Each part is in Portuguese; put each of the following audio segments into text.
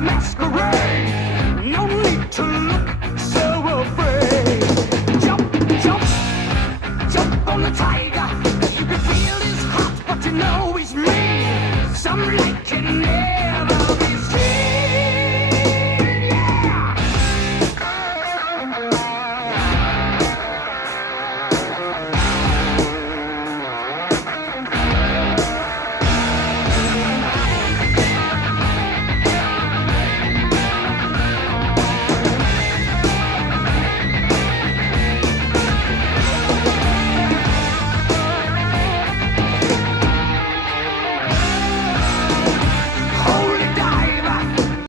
a masquerade. No need to look so afraid. Jump, jump, jump on the tiger. You can feel his heart, but you know he's mean. Some light can never be seen. Yeah. Holy diver.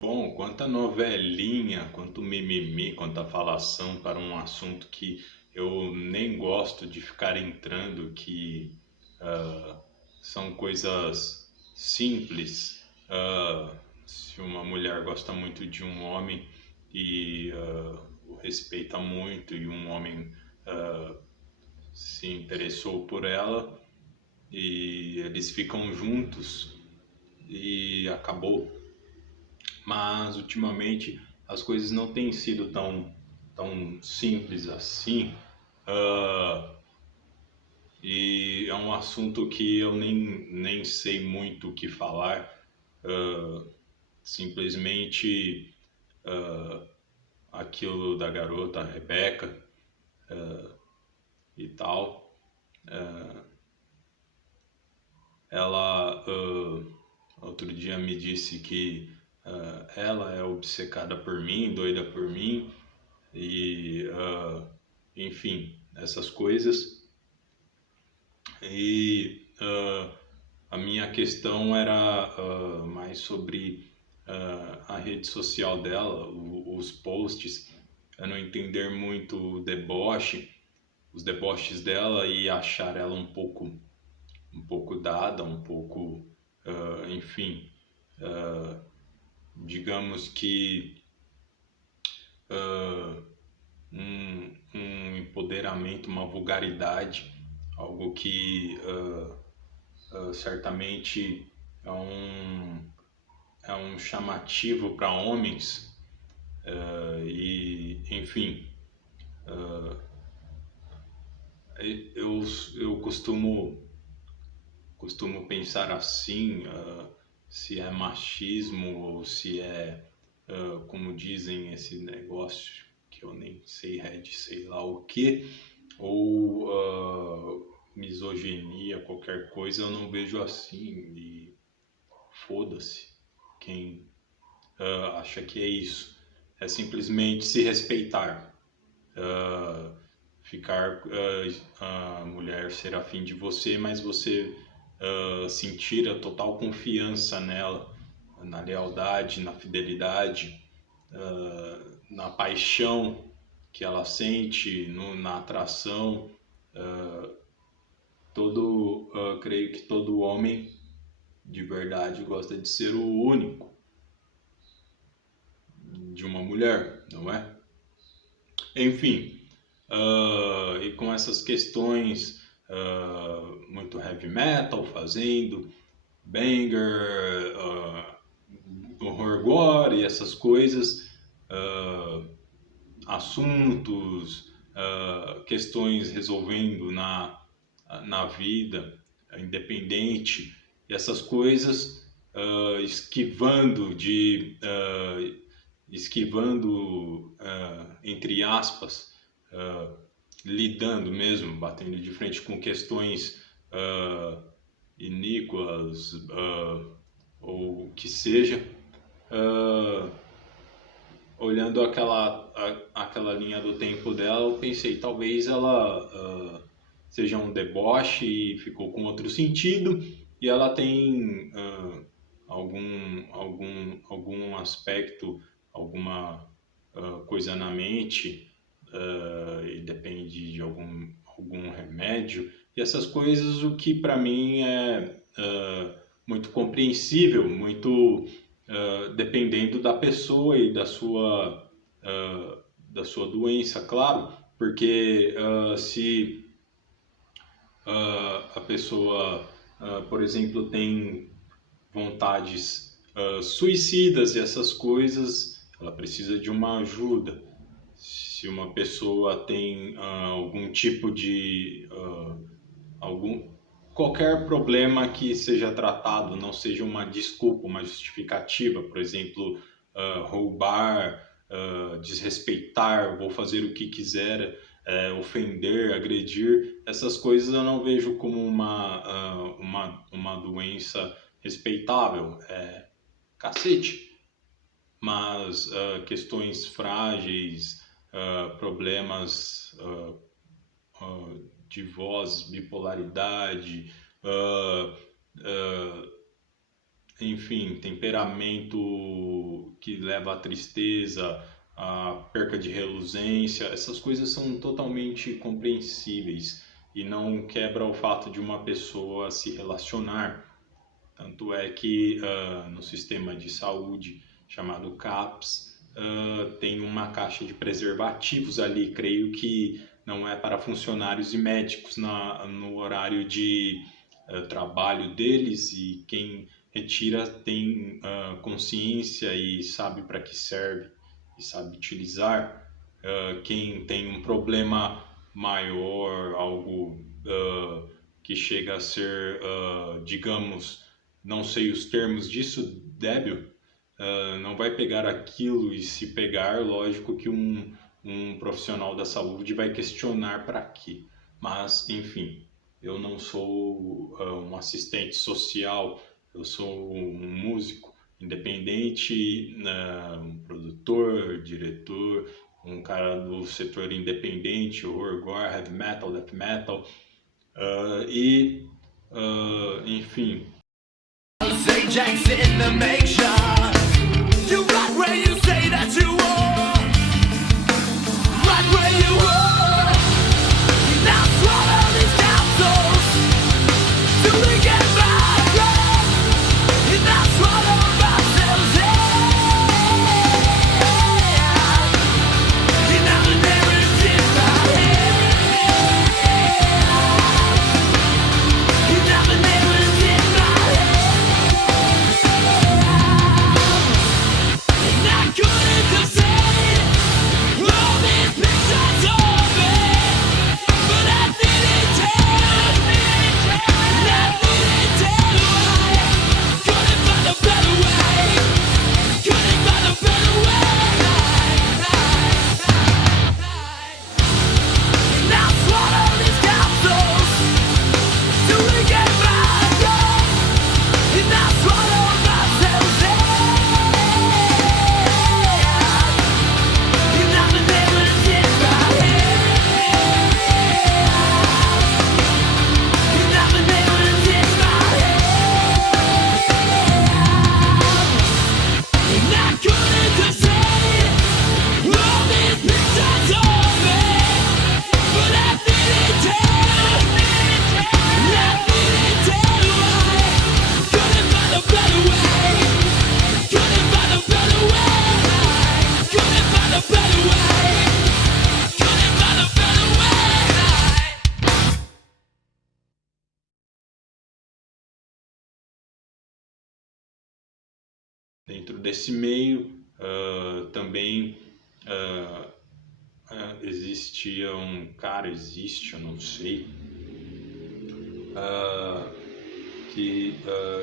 Bom, quanta novelinha, quanto mimimi, quanta falação para um assunto que eu nem gosto de ficar entrando, que ah, são coisas simples. Se uma mulher gosta muito de um homem e o respeita muito, e um homem ah, se interessou por ela e eles ficam juntos e acabou. Mas ultimamente as coisas não têm sido tão simples assim. Ah, e é um assunto que eu nem sei muito o que falar. Ah, simplesmente aquilo da garota Rebeca e tal. Ela outro dia me disse que ela é obcecada por mim, doida por mim, e enfim, essas coisas. E a minha questão era mais sobre a rede social dela, os posts, eu não entender muito o deboche, os deboches dela e achar ela um pouco dada, um pouco, enfim, digamos que um empoderamento, uma vulgaridade, algo que certamente é um chamativo para homens, e enfim, eu costumo pensar assim, se é machismo ou se é, como dizem, esse negócio que eu nem sei, sei lá o que, ou misoginia, qualquer coisa, eu não vejo assim, e foda-se quem acha que é isso. É simplesmente se respeitar. Ficar a mulher ser afim de você, mas você sentir a total confiança nela, na lealdade, na fidelidade, na paixão que ela sente, na atração. Creio que todo homem de verdade gosta de ser o único de uma mulher, não é? Enfim, e com essas questões, muito heavy metal fazendo, banger, horror gore e essas coisas, assuntos, questões resolvendo na vida, independente, e essas coisas, esquivando, entre aspas, lidando mesmo, batendo de frente com questões iníquas, ou o que seja, olhando aquela linha do tempo dela, eu pensei, talvez ela seja um deboche e ficou com outro sentido, e ela tem algum aspecto, alguma coisa na mente, e depende de algum remédio, e essas coisas, o que para mim é muito compreensível, muito dependendo da pessoa e da sua doença, claro, porque se a pessoa, por exemplo, tem vontades suicidas e essas coisas, ela precisa de uma ajuda. Se uma pessoa tem algum tipo de algum qualquer problema que seja tratado, não seja uma desculpa, uma justificativa, por exemplo, roubar, desrespeitar, vou fazer o que quiser, ofender, agredir, essas coisas eu não vejo como uma doença respeitável. Cacete. Mas questões frágeis, problemas de voz, bipolaridade, uh, uh, enfim, temperamento que leva à tristeza, à perca de reluzência, essas coisas são totalmente compreensíveis e não quebra o fato de uma pessoa se relacionar. Tanto é que no sistema de saúde chamado CAPS tem uma caixa de preservativos ali, creio que não é para funcionários e médicos no horário de trabalho deles, e quem retira tem consciência e sabe para que serve e sabe utilizar. Quem tem um problema maior, algo que chega a ser, digamos, não sei os termos disso, débil, não vai pegar aquilo, e se pegar, lógico que um profissional da saúde vai questionar para quê. Mas, enfim, eu não sou um assistente social, eu sou um músico independente, um produtor, diretor, um cara do setor independente, horror, gore, heavy metal, death metal, enfim. Ajax in the make sure you right where you say that you are, right where you are. Now swallow these capsules till we get back up. Now swallow ourselves in. Now the narrative my head. Now the narrative my head. Dentro desse meio, também existia um cara, existe, eu não sei,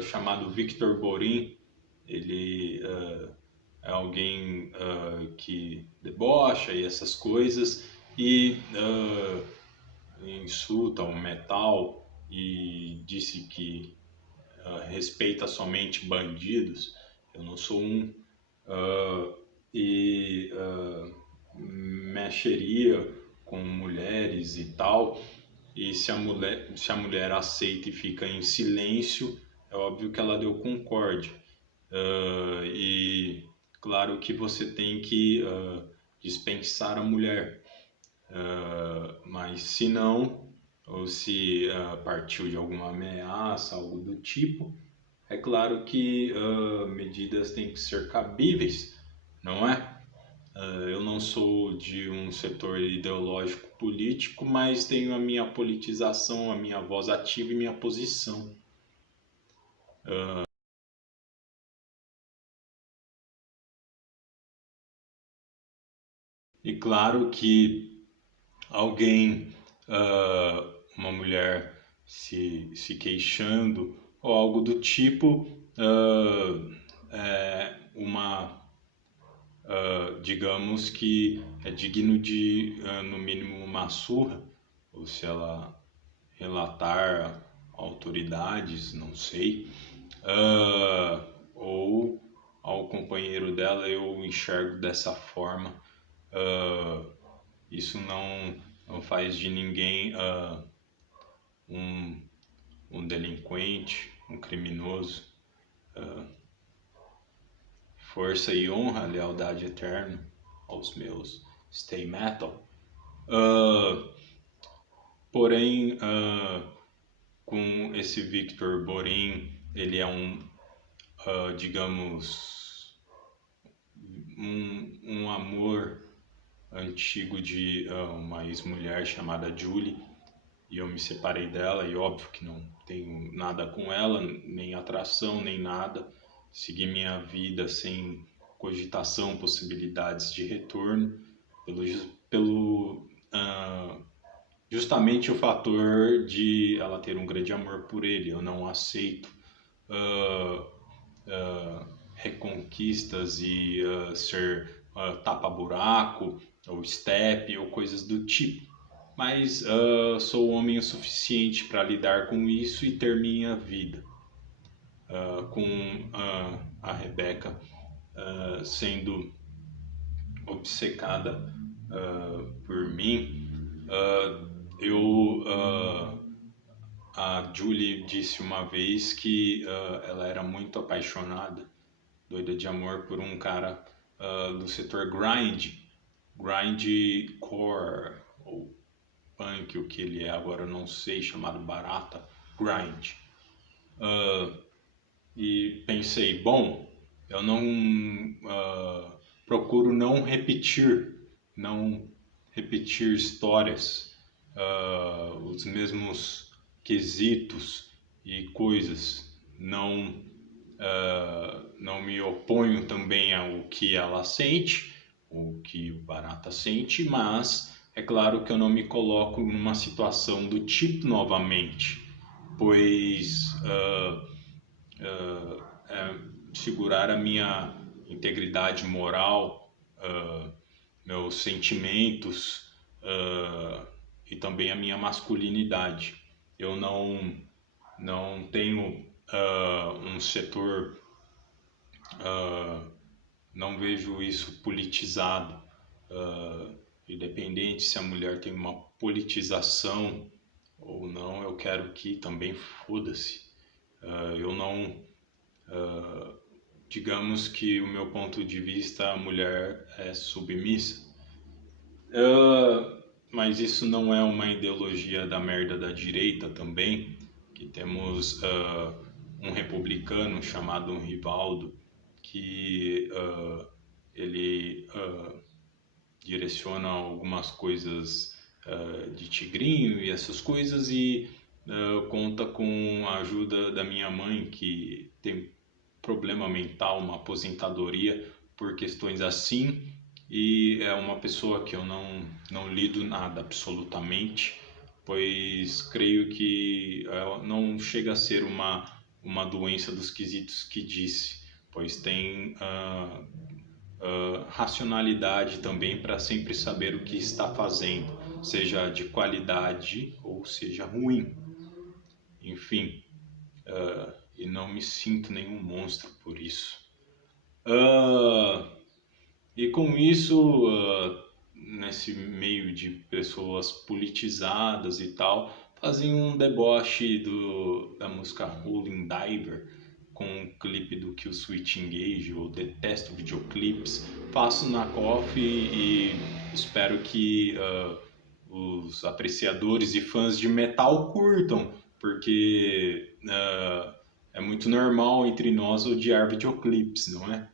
chamado Victor Borin. Ele é alguém que debocha e essas coisas, e insulta o metal e disse que respeita somente bandidos. Eu não sou um, e mexeria com mulheres e tal. E se a mulher aceita e fica em silêncio, é óbvio que ela deu concórdia. E claro que você tem que dispensar a mulher. Mas se não, ou se partiu de alguma ameaça, algo do tipo, é claro que medidas têm que ser cabíveis, não é? Eu não sou de um setor ideológico político, mas tenho a minha politização, a minha voz ativa e minha posição. E claro que alguém, uma mulher se queixando ou algo do tipo, é digamos que é digno de, no mínimo, uma surra, ou se ela relatar a autoridades, não sei, ou ao companheiro dela, eu enxergo dessa forma. Isso não faz de ninguém um delinquente, um criminoso. Força e honra, lealdade eterna aos meus stay metal. Porém, com esse Victor Borin, ele é digamos, um amor antigo de uma ex-mulher chamada Julie, e eu me separei dela, e óbvio que não tenho nada com ela, nem atração, nem nada. Segui minha vida sem cogitação, possibilidades de retorno, justamente o fator de ela ter um grande amor por ele. Eu não aceito reconquistas e ser tapa-buraco, ou step, ou coisas do tipo. Mas sou homem o suficiente para lidar com isso e ter minha vida. Com a Rebeca sendo obcecada por mim, a Julie disse uma vez que ela era muito apaixonada, doida de amor por um cara do setor grindcore, ou punk, o que ele é agora eu não sei, chamado Barata Grind. E pensei, bom, eu não procuro não repetir histórias, os mesmos quesitos e coisas. Não me oponho também ao que ela sente, o que o Barata sente, mas é claro que eu não me coloco numa situação do tipo novamente, pois segurar a minha integridade moral, meus sentimentos e também a minha masculinidade. Eu não tenho um setor, não vejo isso politizado, independente se a mulher tem uma politização ou não, eu quero que também foda-se. Eu não, digamos que o meu ponto de vista, a mulher é submissa, mas isso não é uma ideologia da merda da direita também, que temos um republicano chamado Rivaldo, que ele direciona algumas coisas de tigrinho e essas coisas, e conta com a ajuda da minha mãe, que tem problema mental, uma aposentadoria por questões assim, e é uma pessoa que eu não lido nada absolutamente, pois creio que não chega a ser uma doença dos quesitos que disse, pois tem racionalidade também para sempre saber o que está fazendo, seja de qualidade ou seja ruim. Enfim, e não me sinto nenhum monstro por isso. E com isso, nesse meio de pessoas politizadas e tal, fazem um deboche da música Rolling Diver, com um clipe do Killswitch Engage. Eu detesto videoclipes, faço na coffee e espero que os apreciadores e fãs de metal curtam, porque é muito normal entre nós odiar videoclipes, não é?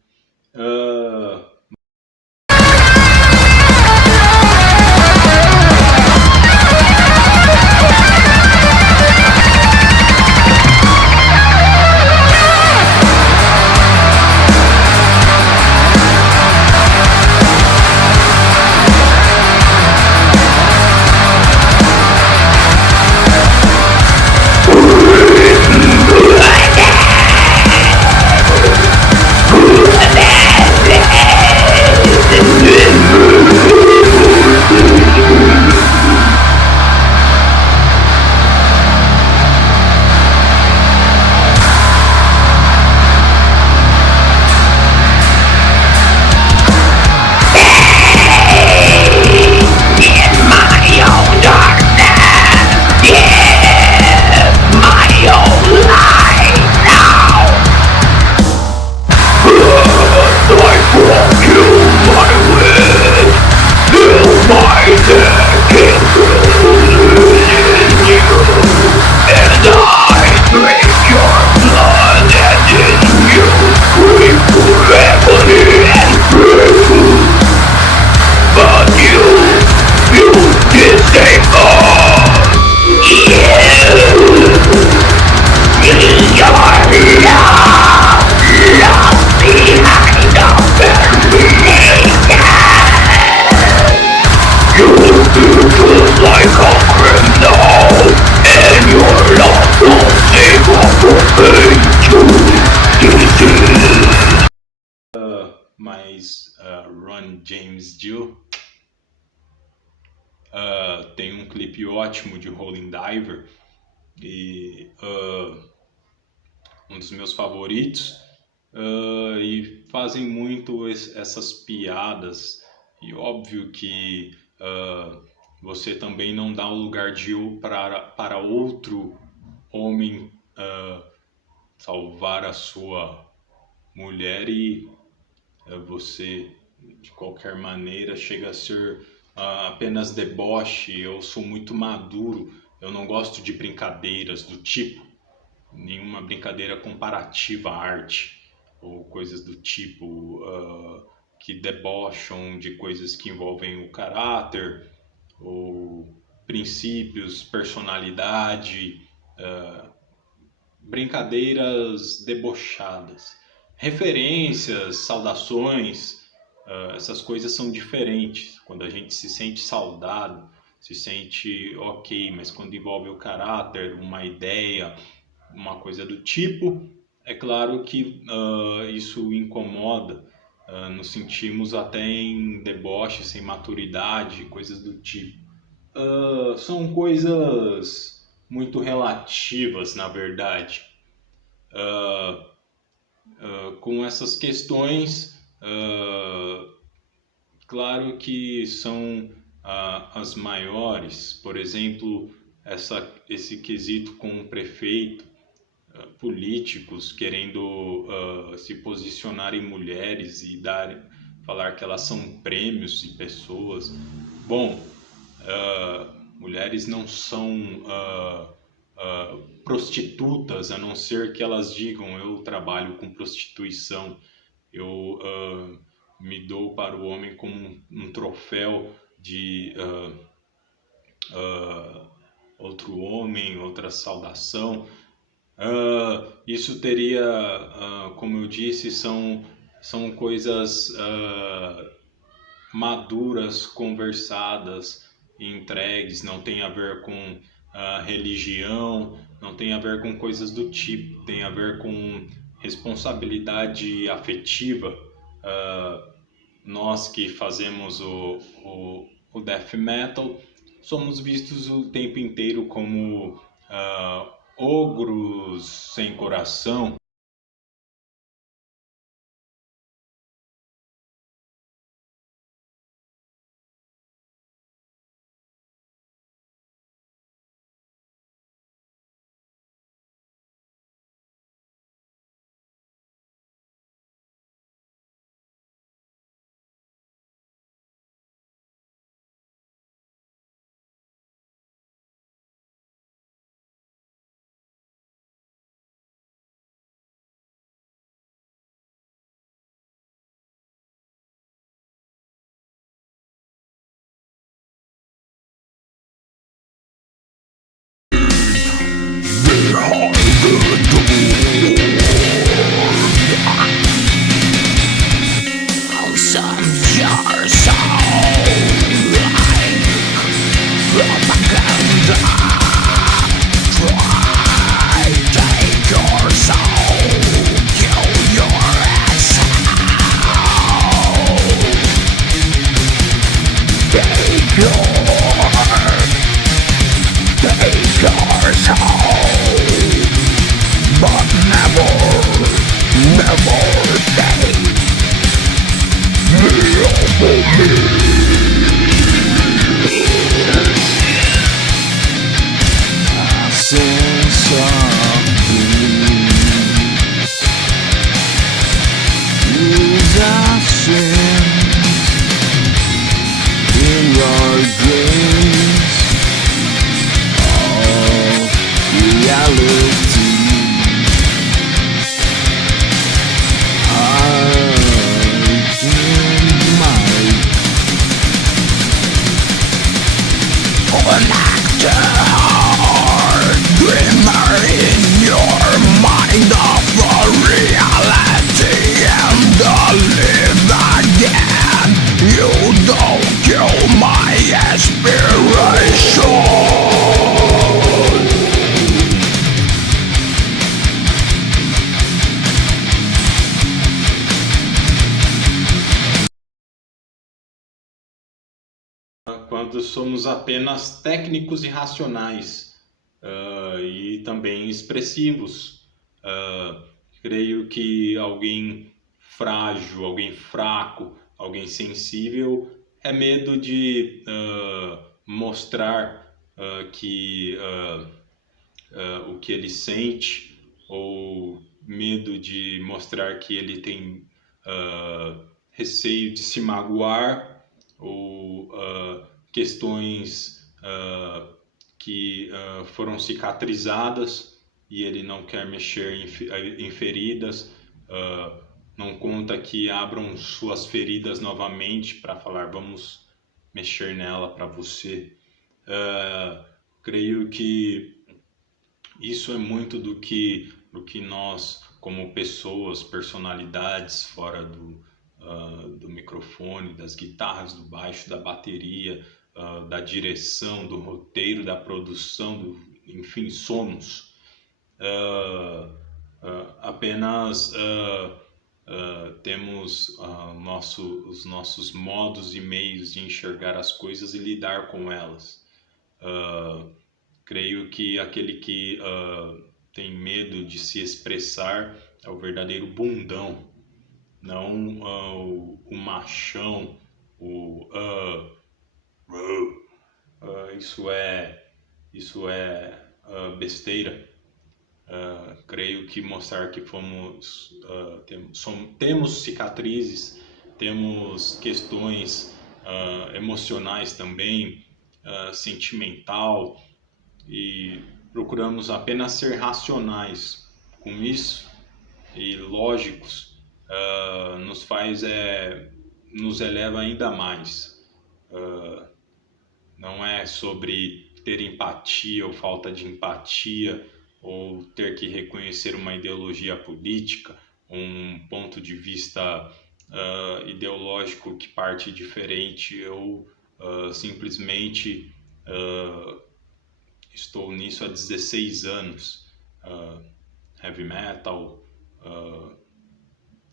com James Dio. Tem um clipe ótimo de Rolling Diver e um dos meus favoritos. E fazem muito essas piadas, e óbvio que você também não dá o lugar de para outro homem salvar a sua mulher, e você de qualquer maneira chega a ser apenas deboche. Eu sou muito maduro, eu não gosto de brincadeiras do tipo, nenhuma brincadeira comparativa à arte ou coisas do tipo que debocham de coisas que envolvem o caráter ou princípios, personalidade, brincadeiras debochadas, referências, saudações. Essas coisas são diferentes. Quando a gente se sente saudado, se sente ok, mas quando envolve o caráter, uma ideia, uma coisa do tipo, é claro que isso incomoda. Nos sentimos até em deboche, sem maturidade, coisas do tipo. São coisas muito relativas, na verdade. Com essas questões, claro que são as maiores. Por exemplo, esse quesito com o prefeito, políticos querendo se posicionar em mulheres e falar que elas são prêmios e pessoas. Bom, mulheres não são prostitutas, a não ser que elas digam: eu trabalho com prostituição, eu me dou para o homem como um troféu de outro homem, outra saudação. Isso teria, como eu disse, são coisas maduras, conversadas, entregues, não tem a ver com religião, não tem a ver com coisas do tipo, tem a ver com responsabilidade afetiva. Nós que fazemos o death metal somos vistos o tempo inteiro como ogros sem coração. quando somos apenas técnicos e racionais, e também expressivos. Creio que alguém frágil, alguém fraco, alguém sensível é medo de mostrar o que ele sente, ou medo de mostrar que ele tem receio de se magoar, ou questões que foram cicatrizadas e ele não quer mexer em feridas, não conta que abram suas feridas novamente para falar, vamos mexer nela para você. Creio que isso é muito do que nós, como pessoas, personalidades fora do microfone, das guitarras, do baixo, da bateria, da direção, do roteiro, da produção, enfim, somos. Apenas temos os nossos modos e meios de enxergar as coisas e lidar com elas. Creio que aquele que tem medo de se expressar é o verdadeiro bundão, não o machão, isso é besteira. Creio que mostrar que temos cicatrizes, temos questões emocionais também, sentimental, e procuramos apenas ser racionais com isso e lógicos, nos eleva ainda mais. Não é sobre ter empatia ou falta de empatia, ou ter que reconhecer uma ideologia política, um ponto de vista ideológico que parte diferente. Eu simplesmente estou nisso há 16 anos. Heavy metal,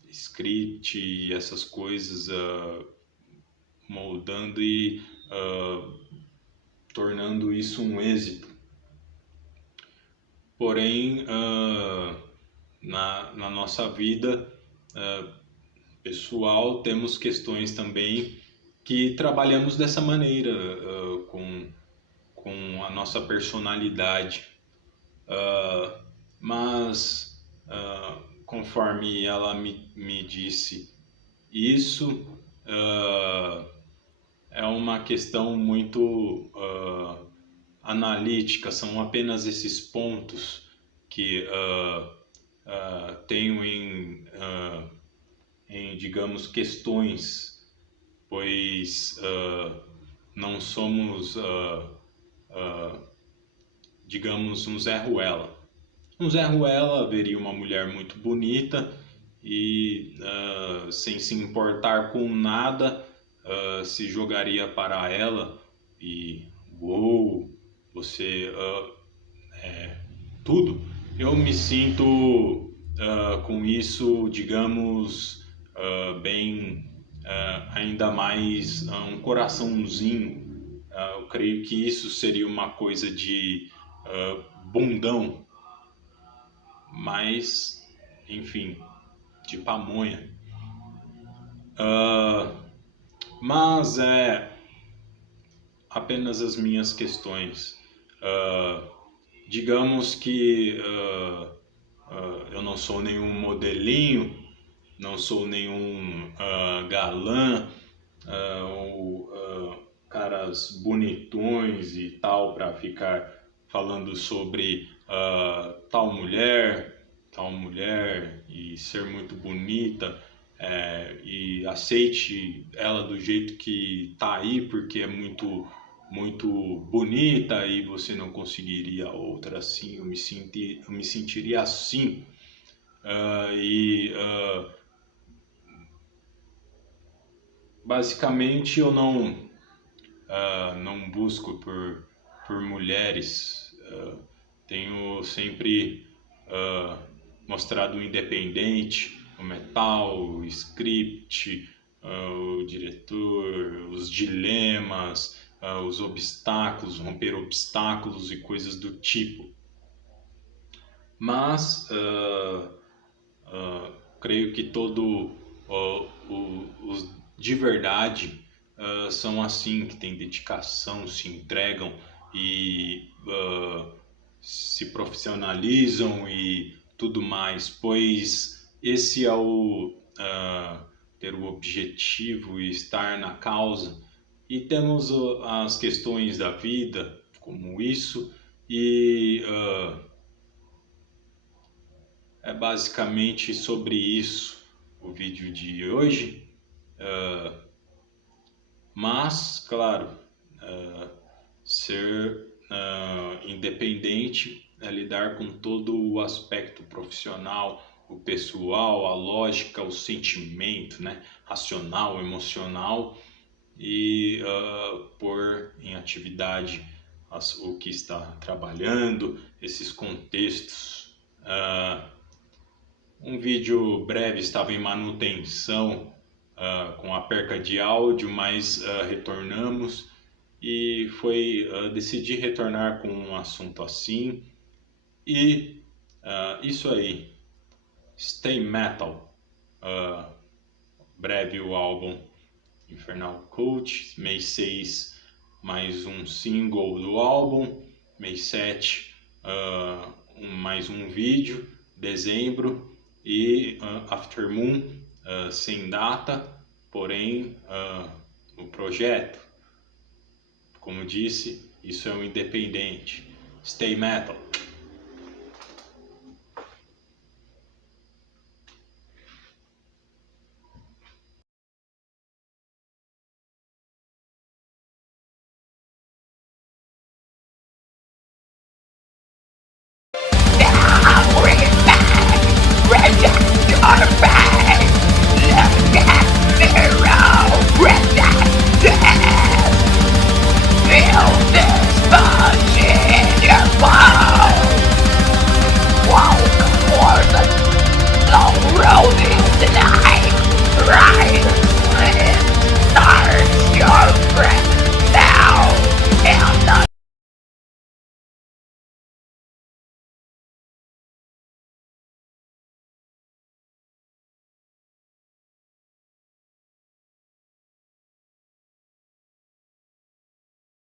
script e essas coisas, moldando e tornando isso um êxito. Porém, na nossa vida pessoal, temos questões também que trabalhamos dessa maneira, com a nossa personalidade. Mas, conforme ela me disse, isso é uma questão muito analítica, são apenas esses pontos que tenho em, digamos, questões, pois não somos, digamos, um Zé Ruela. Um Zé Ruela veria uma mulher muito bonita e, sem se importar com nada, se jogaria para ela e uou, você é tudo. Eu me sinto com isso, digamos, bem, ainda mais um coraçãozinho. Eu creio que isso seria uma coisa de bundão, mas, enfim, de pamonha. Mas é apenas as minhas questões. Digamos que eu não sou nenhum modelinho, não sou nenhum galã, ou caras bonitões e tal, para ficar falando sobre tal mulher e ser muito bonita, e aceite ela do jeito que tá aí, porque é muito bonita e você não conseguiria outra assim. Eu me sentiria assim. Basicamente eu não busco por mulheres. Tenho sempre mostrado o independente, o metal, o script, o diretor, os dilemas, os obstáculos, romper obstáculos e coisas do tipo. Mas creio que os de verdade são assim, que têm dedicação, se entregam e se profissionalizam e tudo mais, pois esse é ter o objetivo e estar na causa. E temos as questões da vida, como isso, e é basicamente sobre isso o vídeo de hoje. Mas, claro, ser independente é lidar com todo o aspecto profissional, o pessoal, a lógica, o sentimento, né? Racional, emocional, e pôr em atividade o que está trabalhando, esses contextos. Um vídeo breve estava em manutenção com a perca de áudio, mas retornamos e decidi retornar com um assunto assim. E isso aí, Stay Metal, breve o álbum Infernal Cult, mês 6 mais um single do álbum, mês 7 mais um vídeo, dezembro, e After Moon, sem data, porém o projeto, como disse, isso é um independente. Stay Metal.